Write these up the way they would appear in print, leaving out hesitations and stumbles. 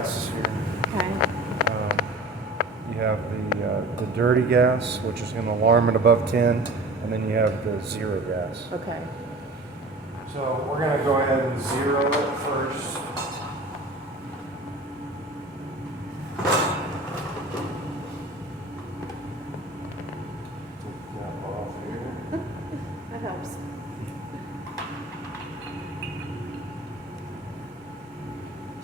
Gases here. Okay. You have the dirty gas, which is going to alarm it above 10, and then you have the zero gas. Okay. So we're going to go ahead and zero it first. Take that off here. That helps.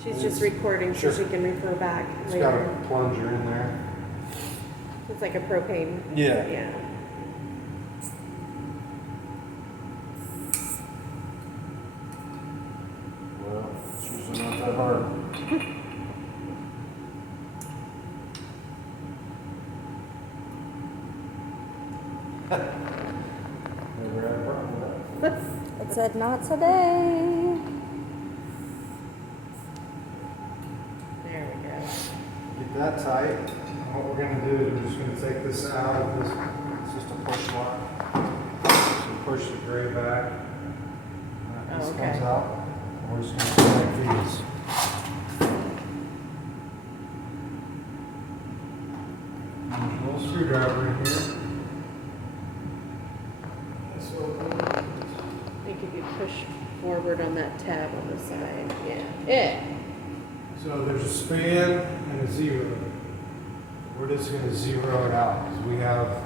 She's just recording so Sure. she can refer back It's got later. a plunger in there. It's like a propane. Yeah. Yeah. Well, it's usually not that hard. Never had a problem with that. It said not today. There we go. Get that tight. And what we're going to do is we're just going to take this out of this. It's just a push lock. So push the gray back. That piece okay. comes out. And we're just going to connect these. There's a little screwdriver in here. This open. I think if you push forward on that tab on the side. Yeah. Yeah. So there's a span and a zero. We're just going to zero it out because we have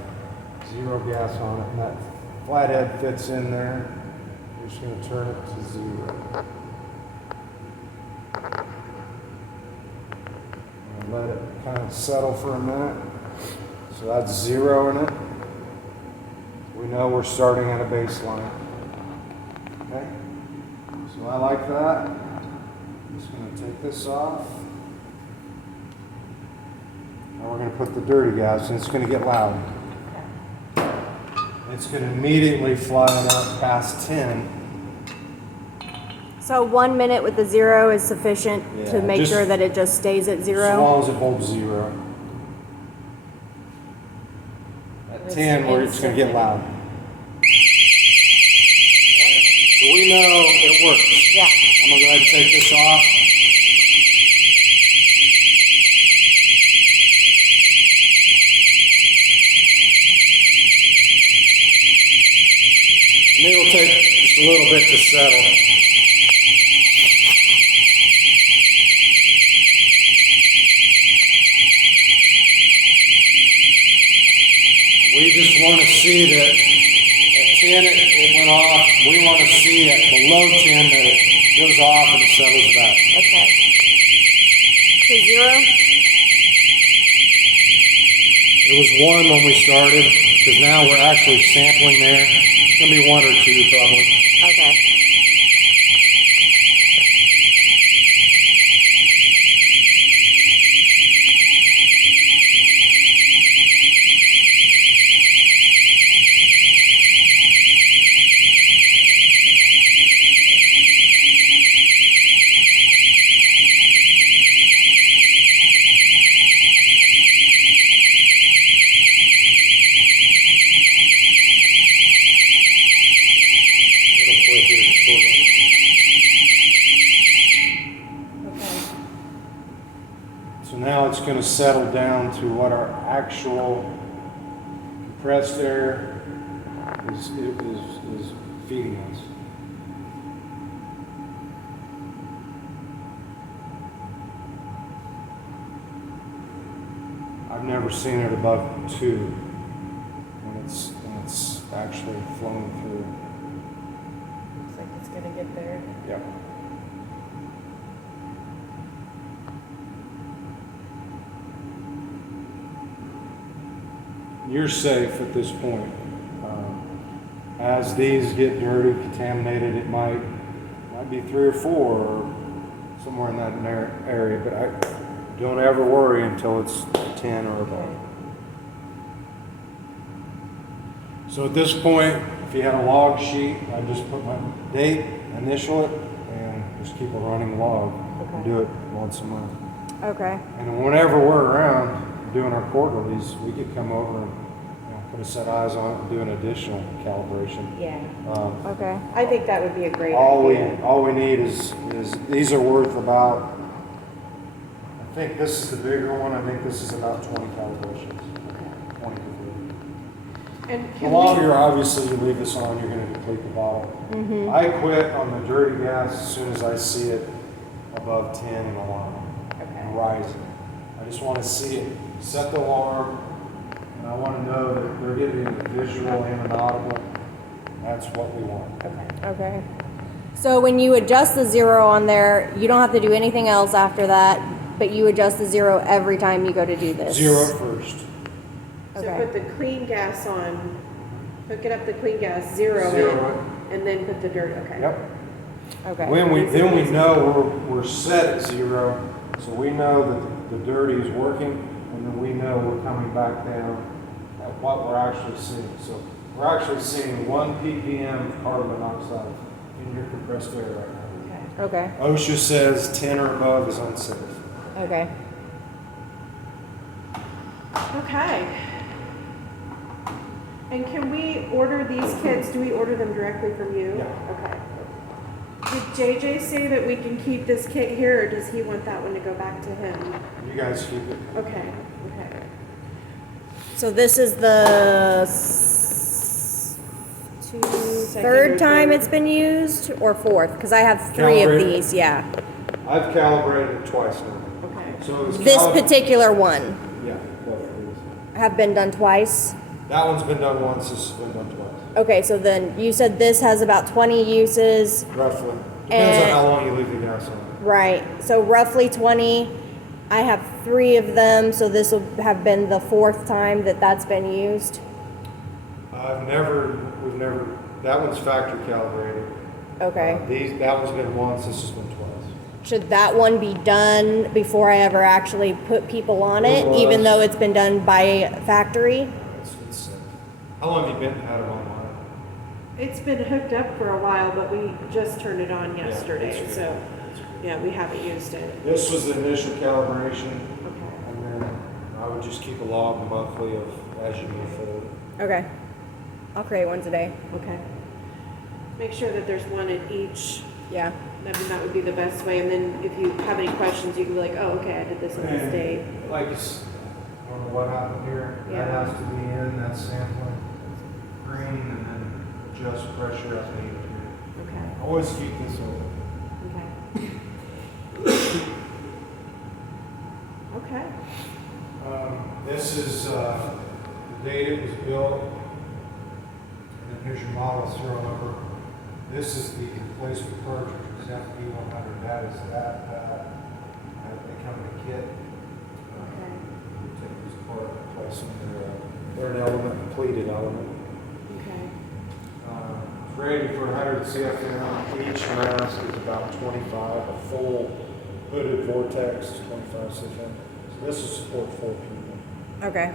zero gas on it, and that flathead fits in there. We're just going to turn it to zero. And let it kind of settle for a minute. So that's zero in it. We know we're starting at a baseline. Okay? So I like that. Just going to take this off. Now we're going to put the dirty gas, and it's going to get loud. It's going to immediately fly up past 10. So 1 minute with the zero is sufficient Yeah, to make just- sure that it just stays at As zero? long as it holds zero. At It's 10, where it's going to get instantly. loud. So we know it works. Yeah. I'm going to go ahead and take this off. And it'll take just a little bit to settle. We just want to see that at 10 it went off. We want to see at below 10 that it goes off and it settles back. Okay. So zero? It was 1 when we started, because now we're actually sampling there. It's going to be 1 or 2 probably. Okay. It'll quit here shortly. Okay. So now it's going to settle down to what our actual compressed air is feeding us. I've never seen it above 2 when it's actually flowing through. Looks like it's gonna get there. Yep. You're safe at this point. As these get dirty, contaminated, it might be 3 or 4 or somewhere in that area, but I don't ever worry until it's 10 or above. So at this point, if you had a log sheet, I just put my date, initial it, and just keep a running log and Okay. do it once a month. Okay. And whenever we're around doing our quarterlies, we could come over and put a set of eyes on it and do an additional calibration. Yeah. Okay. I think that would be a great All idea. we need is these are worth about I think this is the bigger one. I think this is about 20 calibrations, Okay. 20 to 30. And The can longer, obviously, you leave this on, you're going to deplete the bottle. I quit on the dirty gas as soon as I see it above 10 and alarm and rising. I just want to see it set the alarm, and I want to know that they're getting the visual and an audible. That's what we want. Okay. So when you adjust the 0 on there, you don't have to do anything else after that, but you adjust the 0 every time you go to do this. 0 first. So Okay. put the clean gas on, hook it up to clean gas, zero Zero it, it. and then put the dirt, okay. Yep. Okay. Then we know we're set at 0, so we know that the dirty is working, and then we know we're coming back down at what we're actually seeing. So we're actually seeing 1 ppm of carbon monoxide in your compressed air right now. Okay. Okay. OSHA says 10 or above is unsafe. Okay. Okay. And can we order these kits, do we order them directly from you? Yeah. Okay. Did JJ say that we can keep this kit here, or does he want that one to go back to him? You guys keep it. Okay, okay. So this is the third or time third? it's been used, or fourth? Because I have 3 of Calibrated. these. Yeah. I've calibrated it twice now. Okay. So it was This particular one Yeah, both of these. have been done twice. That one's been done once, this has been done twice. Okay, so then you said this has about 20 uses. Roughly. Depends on And- how long you leave the gas on. Right. So roughly 20. I have 3 of them, so this will have been the 4th time that that's been used. We've never, that one's factory calibrated. Okay. That one's been once, this has been twice. Should that one be done before I ever actually put people on it, It was. even though it's been done by factory? It's how long have you had it online? It's been hooked up for a while, but we just turned it on yesterday, it's good. so, yeah, we haven't used it. This was the initial calibration, Okay. and then I would just keep a log monthly of as you move forward. Okay. I'll create one today. Okay. Make sure that there's one at each. Yeah. I mean, that would be the best way, and then if you have any questions, you can be like, oh, okay, I did this on this date. Like, I don't know what happened here. Yeah. That has to be in, that's sampling, green, and then adjust pressure as needed. Okay, Always keep this open. okay. Okay, This is the date it was built. And then here's your model serial number. This is the replacement cartridge, it's FP100. That is that. They come in a kit. okay, You take these apart, replace them. They're an element, completed element. okay. It's rated for 100 CFM. Each mask is about 25. A full hooded vortex, 25 CFM. So this will support 4 people. Okay.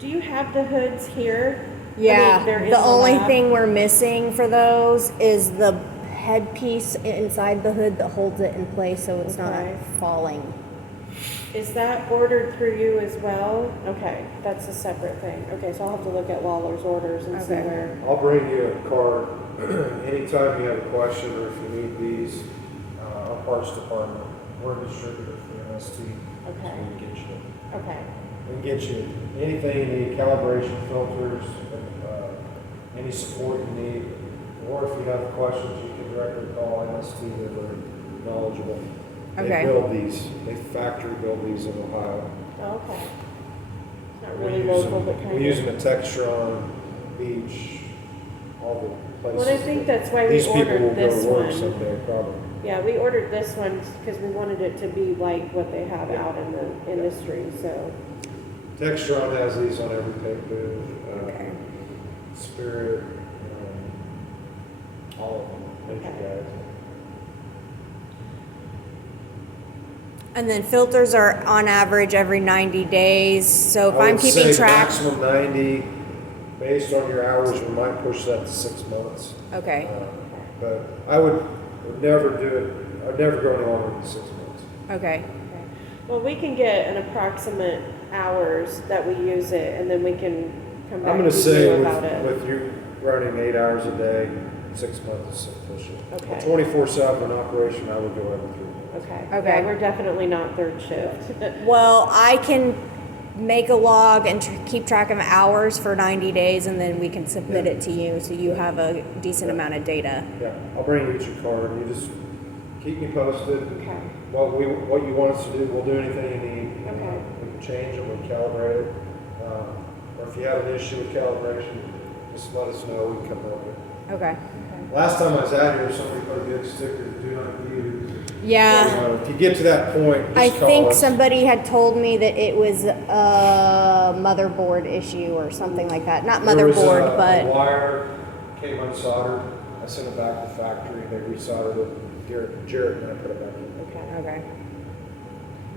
Do you have the hoods here? Yeah. they're in The only lab. thing we're missing for those is the headpiece inside the hood that holds it in place so it's Okay. not falling. Is that ordered through you as well? Okay, that's a separate thing. Okay, so I'll have to look at Waller's orders and see Okay. where. I'll bring you a card anytime you have a question or if you need these. Our parts department, we're a distributor for MST. So Okay. we can get you. Okay, We can get you anything you need, calibration filters, any support you need, or if you have questions, you can directly call MST. They're very knowledgeable. Okay. They build these. They factory build these in Ohio. oh, okay. It's not We really use local, them- but kind of. We use them at Textron, Beach, all the places. Well, I think that's why we These people will ordered go this to work one. someday, probably. Yeah, we ordered this one because we wanted it to be like what they have Yeah. out in the industry, so. Textron has these on every paint booth. Okay. Spirit, all of them. Major Okay. guys. And then filters are on average every 90 days. So if I I'm would keeping say track. Maximum 90, based on your hours, we might push that to 6 months. Okay. But I would never do it, I'd never go any longer than 6 months. Okay. Okay. Well, we can get an approximate hours that we use it, and then we can come back I'm to gonna say you about it. with you running 8 hours a day, 6 months is sufficient. Okay. A 24/7 operation, I would go every 3 months. Okay. Okay. Yeah, we're definitely not third shift. Well, I can make a log and keep track of hours for 90 days, and then we can submit it to you, so you have a decent amount of data. Yeah, I'll bring you your card. You just keep me posted. Okay. What you want us to do, we'll do anything you need. Okay. We can change it, we'll calibrate it. Or if you have an issue with calibration, just let us know, we can come help you. Okay. Last time I was out here, somebody put a big sticker, do not use. Yeah. If you get to that point, just I call think us. somebody had told me that it was a motherboard issue or something like that. Not There was motherboard, a but wire came unsoldered. I sent it back to the factory. They resoldered it. Jarrett and I put it back in. Okay. okay.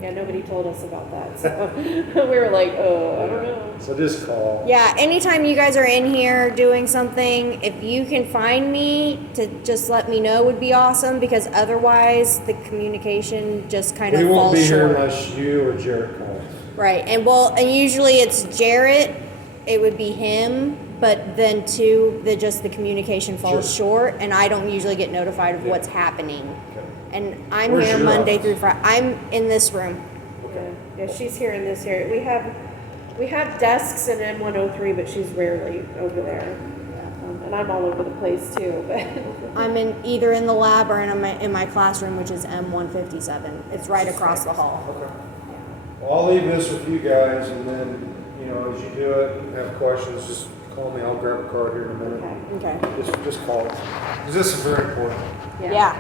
Yeah, nobody told us about that, so we were like, oh, I don't know. So just call. Yeah, anytime you guys are in here doing something, if you can find me to just let me know would be awesome, because otherwise the communication just kind of We won't falls be here short. unless you or Jarrett calls. Right, and usually it's Jarrett, it would be him, but then too, the communication falls short, and I don't usually get notified of what's happening. Okay. And I'm Where's here your Monday office? through Friday. I'm in this room. Yeah, she's here in this area. We have desks in M103, but she's rarely over there. And I'm all over the place too, but. I'm either in the lab or in my classroom, which is M157. It's right across the hall. Okay. Well, I'll leave this with you guys, and then, as you do it, have questions, just call me. I'll grab a card here in a minute. Okay. Okay. Just call. Because this is very important. Yeah.